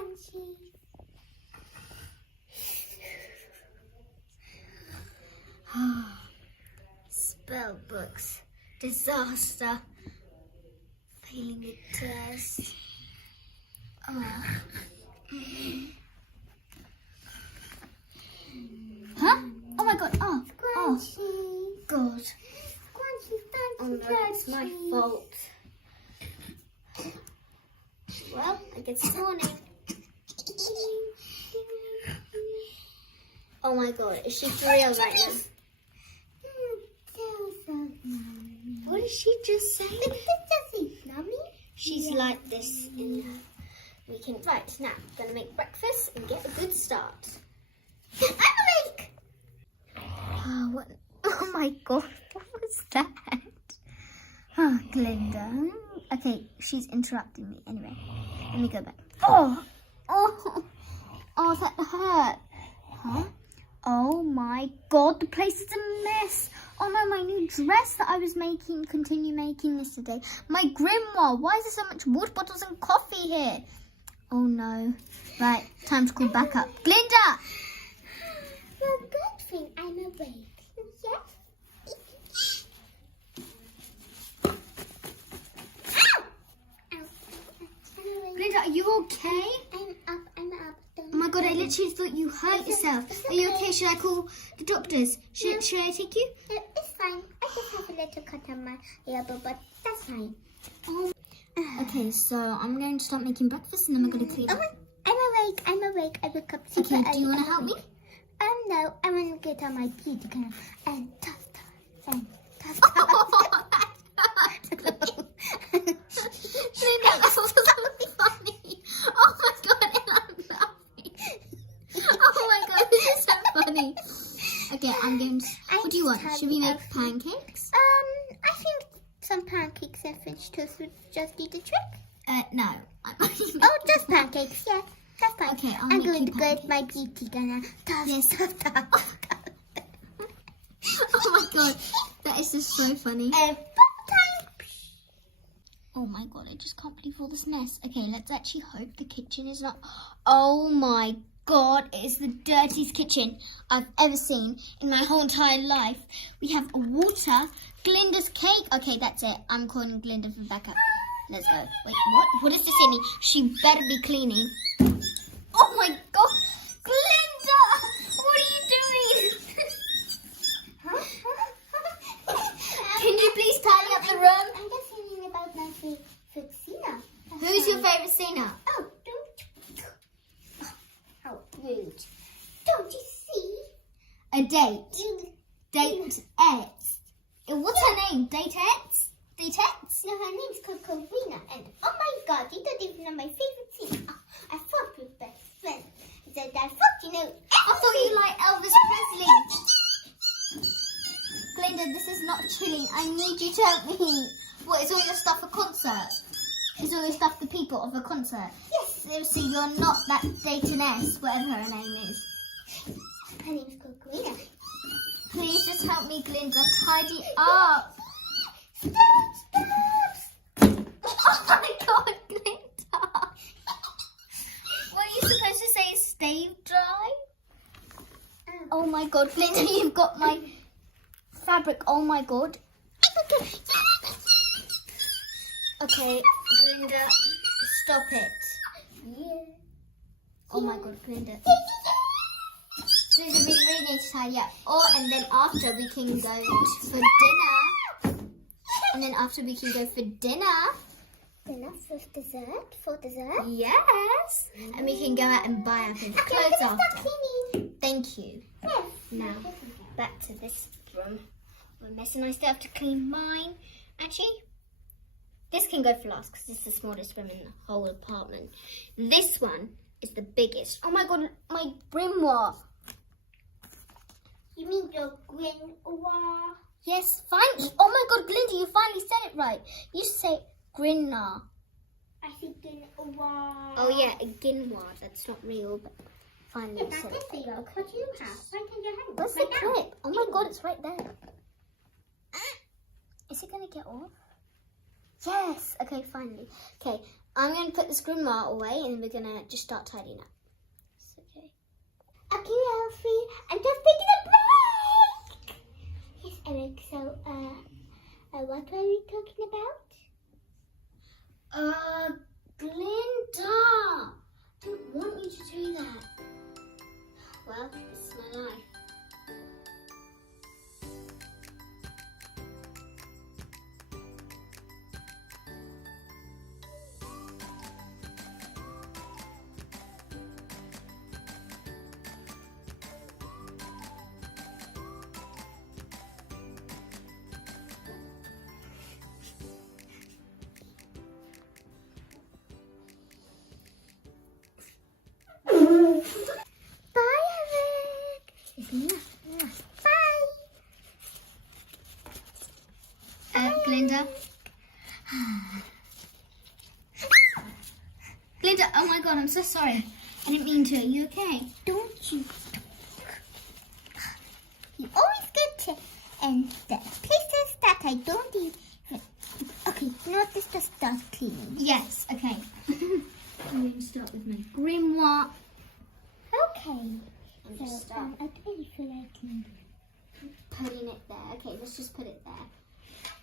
Scrunchies. Spell books. Disaster. Failing a test. Oh. Huh? Oh my god. Oh. Scrunchy. Oh. God. Scrunchy, Oh no, it's my fault. Well, I guess it's morning. Oh my god, is she for real right now? What did she just say? She's like this in the weekend. Right, now, I'm going to make breakfast and get a good start. I'm awake! Oh, what? Oh my god, what was that? Oh, Glinda. Okay, she's interrupting me. Anyway, let me go back. Oh, that hurt. Huh? Oh my god, the place is a mess. Oh no, my new dress that I was continue making yesterday. My grimoire. Why is there so much water bottles and coffee here? Oh no. Right, time to call back up. Glinda! Well, good thing I'm awake. Yes. Glinda, are you okay? I'm up. Oh my god, I literally thought you hurt yourself. Are you okay? Should I call the doctors? Should I take you? It's fine. I just have a little cut on my elbow, but that's fine. Oh. Okay, so I'm going to start making breakfast and then we're going to clean up. I'm awake. I woke up super Okay, early. do you want to help me? No. I want to get on my feet and tough. Glinda, that was so funny. Oh my god, I'm laughing. Oh my god, this is so funny. Okay, I'm going to... What do you want? Should we make pancakes? I think some pancakes and French toast would just do the trick. No. Oh, just pancakes, yeah. That's fine. Okay, I'm going to get my beauty gonna Yes. Oh my god, that is just so funny. Oh my god, I just can't believe all this mess. Okay, let's actually hope the kitchen is not... Oh my god, it is the dirtiest kitchen I've ever seen in my whole entire life. We have water, Glinda's cake. Okay, that's it. I'm calling Glinda for backup. Let's go. Wait, what? What is this, Amy? She better be cleaning. Oh my god, Glinda! What are you doing? Can you please tidy up the room? I'm just thinking about my favorite Sina. Who's your favourite singer? Oh, how rude. Don't you see? A date. Date X. What's her name? Date X? Date X? No, her name's called Karina. And oh my god, you don't even know my favorite singer. Oh, I thought we were best friends. I thought you know. I thought you liked Elvis Presley. Glinda, this is not chilling. I need you to help me. What, is all your stuff for concert? Is all your stuff for people of a concert? Yes. So you're not that Dayton S, whatever her name is. Her name's called Karina. Please just help me, Glinda. Tidy up. Stop. Oh my god, Glinda. What are you supposed to say? Stay dry? Oh my god, Glinda, you've got my fabric. Oh my god. Okay, Glinda, stop it. Yeah. Oh my god, Glinda. Glinda, we really need to tidy up. And then after we can go for dinner. And then after we can go for dinner. Dinner for dessert? Yes. And we can go out and buy our favorite clothes Start after. cleaning. Thank you. Yes. Now, back to this room. We're messing. I still have to clean mine. Actually, this can go for last because it's the smallest room in the whole apartment. This one is the biggest. Oh my god, my grimoire. You mean your grimoire? Yes, finally. Oh my god, Glinda, you finally said it right. You say grimoire. I think grimoire. Oh yeah, a grimoire. That's not real, but finally you said it. What do you have? Right in your hand. Where's the clip? Oh my god, it's right there. Is it going to get off? Yes. Okay, finally. Okay, I'm going to put this grimoire away and we're going to just start tidying up. It's okay. Okay, Elfie, I'm just taking a break. Yes, Eric, so, what were we talking about? Glinda! I don't want you to do that. Well, this is my life. Bye, Eric. Bye. Glinda. Glinda, oh my god, I'm so sorry. I didn't mean to. Are you okay? Don't you? You always get to, and the places that I don't even. Okay, now let's just start cleaning. Yes, okay. I'm going to start with my grimoire. Okay. And So, just start I really feel like cleaning. putting it there. Okay, let's just put it there.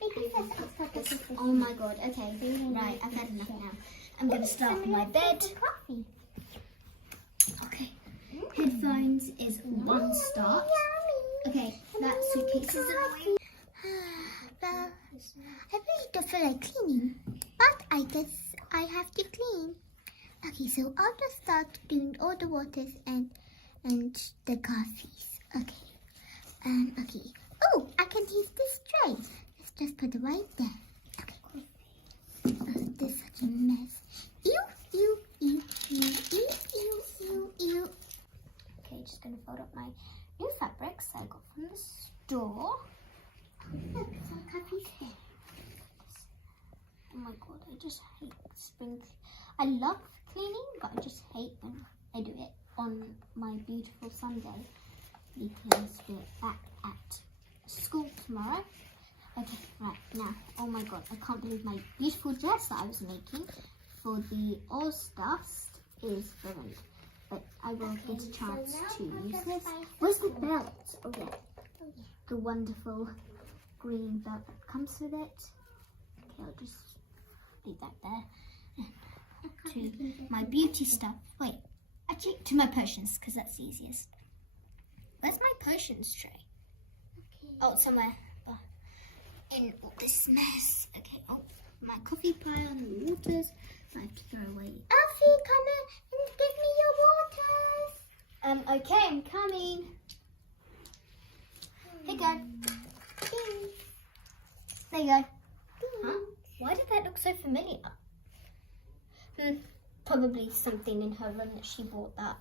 Maybe let's start with this. Oh my god, okay. Right, I've had enough now. I'm going to start with my bed. Coffee. Okay. Headphones is one start. Okay, that suitcase is away. Well, I really don't feel like cleaning, but I guess I have to clean. Okay, so I'll just start doing all the waters and the coffees. Okay. Okay. Oh, I can use this tray. Let's just put it right there. Okay. Oh, this is such a mess. Ew, ew, ew, ew, ew, ew, ew, ew. Okay, just going to fold up my new fabrics I got from the store. Look, some coffees there. Oh my god, I just hate spring. I love cleaning, but I just hate when I do it on my beautiful Sunday because we're back at school tomorrow. Okay, right now. Oh my god, I can't believe my beautiful dress that I was making for the Ozfest is ruined. But I will get a chance to use this. Where's the belt? Oh yeah, the wonderful green belt that comes with it. Okay, I'll just leave that there. To my beauty stuff. Wait, actually to my potions because that's the easiest. Where's my potions tray? Oh, it's somewhere in all this mess. Okay, oh, my coffee pile and the waters. I have to throw away. Alfie, come in and give me your waters. Okay, I'm coming. Here you go. There you go. Huh? Why did that look so familiar? Probably something in her room that she bought that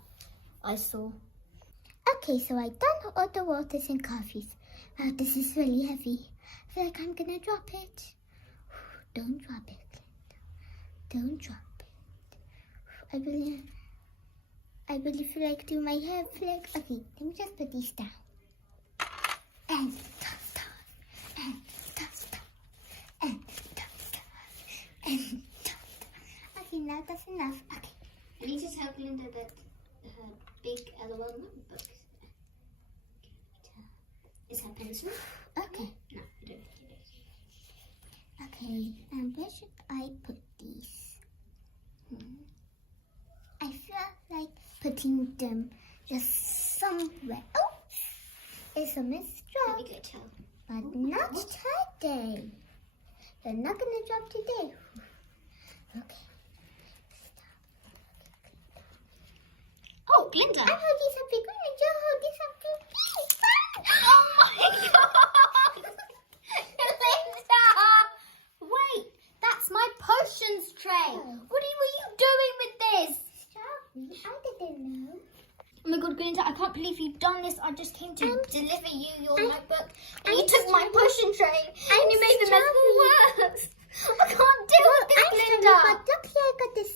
I saw. Okay, so I done all the waters and coffees. Wow, this is really heavy. I feel like I'm gonna drop it. Don't drop it, Glinda. Don't drop it. I really feel like doing my hair flick. Okay, let me just put these down. And toss, and toss, and toss, and toss. Okay, now that's enough. Okay. I need to tell Glinda that her big LOL notebook is her pencil. Okay. No, I don't think it is. Okay, and where should I put these? I feel like putting them just somewhere. Oh, it's a Let misdrop, me go tell. but not today. They're not gonna drop today. Okay. Oh, Glinda! I'm holding something green and you're holding something pink. Oh my god! Glinda! Wait, that's my potions tray. What were you doing with this? Sorry, I didn't know. Oh my god, Glinda, I can't believe you've done this. I just came to deliver you your notebook and you I'm took my potion tray and you made the mess worse. I can't deal with this, Glinda. But luckily I got this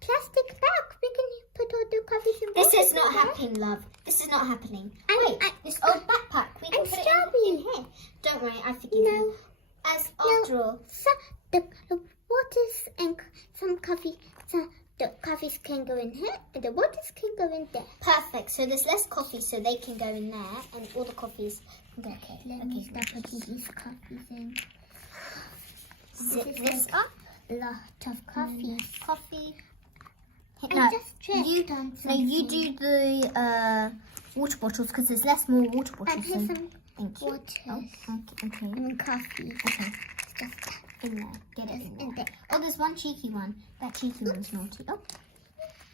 plastic bag. We can put all the coffees in. This is not happening, love. This is not happening. Wait, this old backpack. We can I'm put sorry. it in here. Don't worry, I forgive you. As after all, So the waters and coffee. So the coffees can go in here and the waters can go in there. Perfect. So there's less coffee, so they can go in there, and all the coffees can go. Okay, let me start putting these coffees in. Zip this up. Lot of coffee. Coffee. I just tripped on No, something. you do the water bottles because there's less more water And bottles. here's some Thank you. waters. Okay. And coffee. Okay. Just In there. Get it in in there. there. Oh, there's one cheeky one. That cheeky one's naughty. Oh.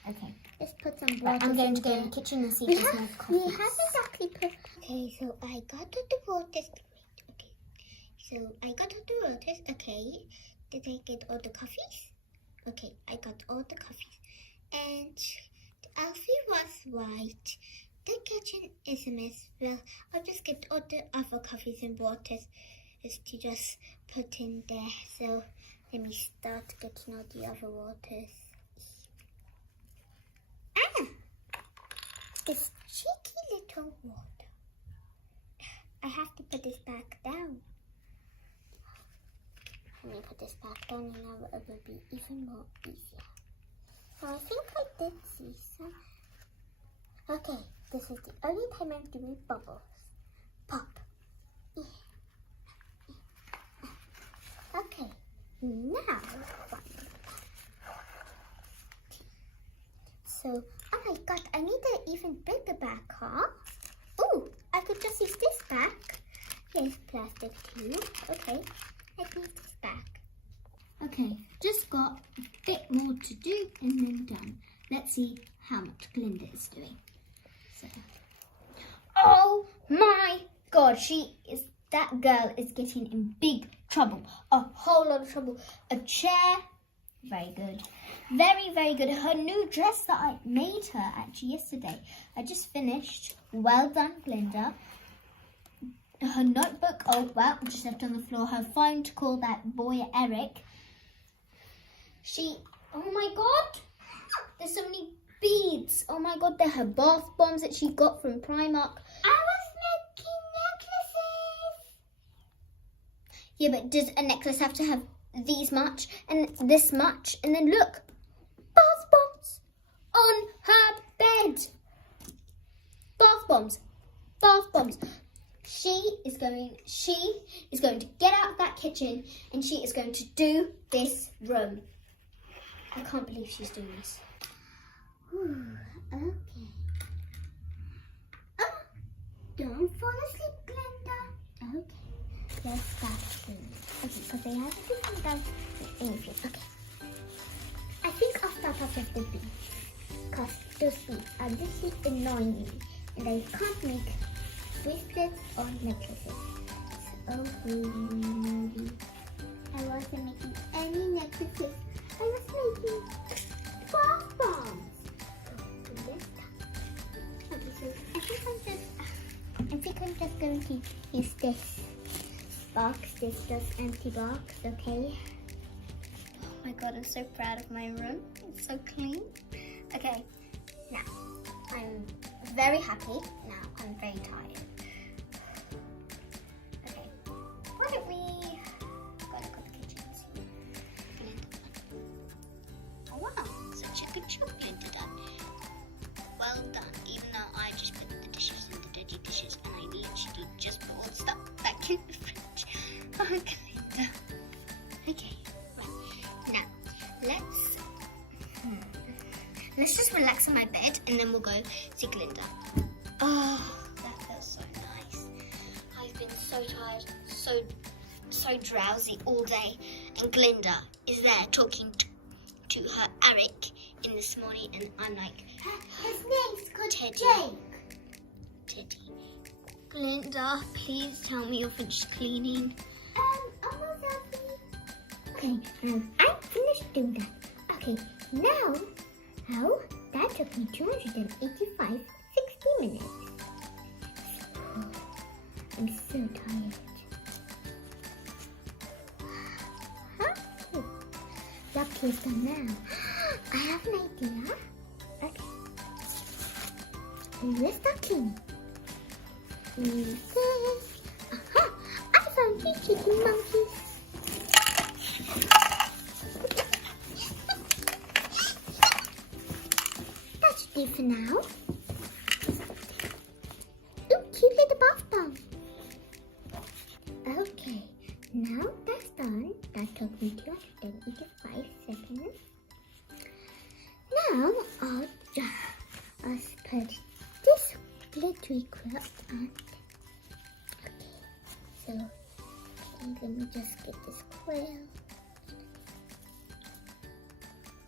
Okay. Just put some Right, water. I'm going to go in the kitchen and see if there's more coffee. We haven't actually put. Okay, so I got all the waters. Okay, so I got all the waters. Okay, did I get all the coffees? Okay, I got all the coffees, and Alfie was right. The kitchen is a mess. Well, I'll just get all the other coffees and waters is to just put in there. So let me start getting all the other waters. Ah! This cheeky little water. I have to put this back down. Let me put this back down and now it will be even more easier. So I think I did see some. Okay, this is the only time I'm doing bubbles. Pop. Okay, now so, oh my god, I need an even bigger bag, huh? Oh, I could just use this bag. Here's plastic too. Okay, I can use this bag. Okay, just got a bit more to do and then done. Let's see how much Glinda is doing. So, oh my god, that girl is getting in big trouble. A whole lot of trouble. A chair, very good. Very, very good. Her new dress that I made her actually yesterday. I just finished. Well done, Glinda. Her notebook, oh well, just left on the floor. Her phone to call that boy Eric. Oh my god, there's so many beads. Oh my god, they're her bath bombs that she got from Primark. I was making necklaces. Yeah, but does a necklace have to have these much and this much? And then look, bath bombs on her bed. Bath bombs, bath bombs. She is going to get out of that kitchen and she is going to do this room. I can't believe she's doing this. Okay. Oh, don't fall asleep, Glinda. Okay, let's start soon. Okay, because I have to come down with anything. Okay. I think I'll start off with the beads. Because those beads are just annoying me. And I can't make bracelets or necklaces. So, I wasn't making any necklaces. I was making bath bombs. I think I'm just going to use this box. This is just empty box, okay? Oh my god, I'm so proud of my room. It's so clean. Okay, now I'm very happy. Now I'm very tired. Okay, why don't we go look at the kitchen and see? Oh wow, such a good job, Glinda done. Well done, even though I just put the dishes in the dirty dishes and I literally just put all the stuff back in the fridge. Oh, Glinda. Okay, right. Now, let's just relax on my bed and then we'll go see Glinda. Oh, that feels so nice. I've been so tired, so drowsy all day, and Glinda is there talking to her Eric in this morning, and I'm like, His name's called Teddy. Jake. Teddy. Glinda, please tell me you're finished cleaning. Almost happy. Okay, I'm finished doing that. Okay, now, that took me 285, 60 minutes. I'm so tired. That is done now. I have an idea. Okay. Let's start cleaning. Use this. Aha! I found 2 chicken monkeys. do for now. Ooh, cute little bath bomb. Okay, now that's done. That took me 285 seconds. Now I'll put this glittery quilt on. Okay, so let me just get this quilt.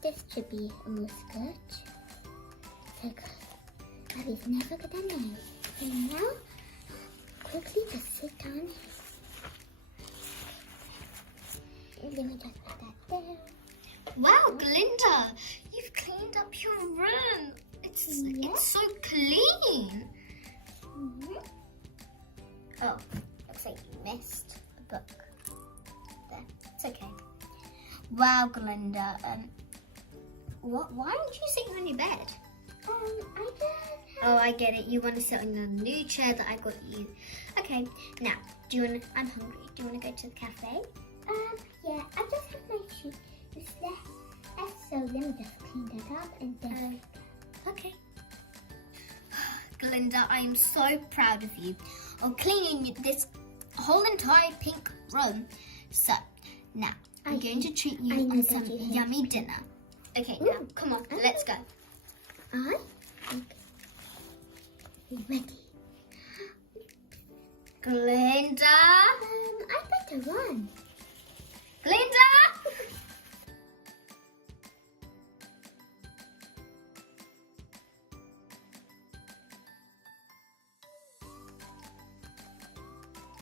This should be almost good. So good. Abby's never gonna know. And now, quickly just sit down here. Let me just put that there. Wow, Glinda, you've cleaned up your room. It's so clean. Oh, looks like you missed the book. There, it's okay. Wow, Glinda. Why aren't you sitting on your bed? I just Oh, I get it. You want to sit on the new chair that I got you. Okay, now, I'm hungry. Do you want to go to the cafe? yeah, I just have my shoes left. So let me just clean that up and then. Okay. Glinda, I am so proud of you on cleaning this whole entire pink room. So, now, I'm going to treat you on some yummy dinner. Okay, now, come on, let's go. Okay. You ready? Glinda? I better run. Glinda?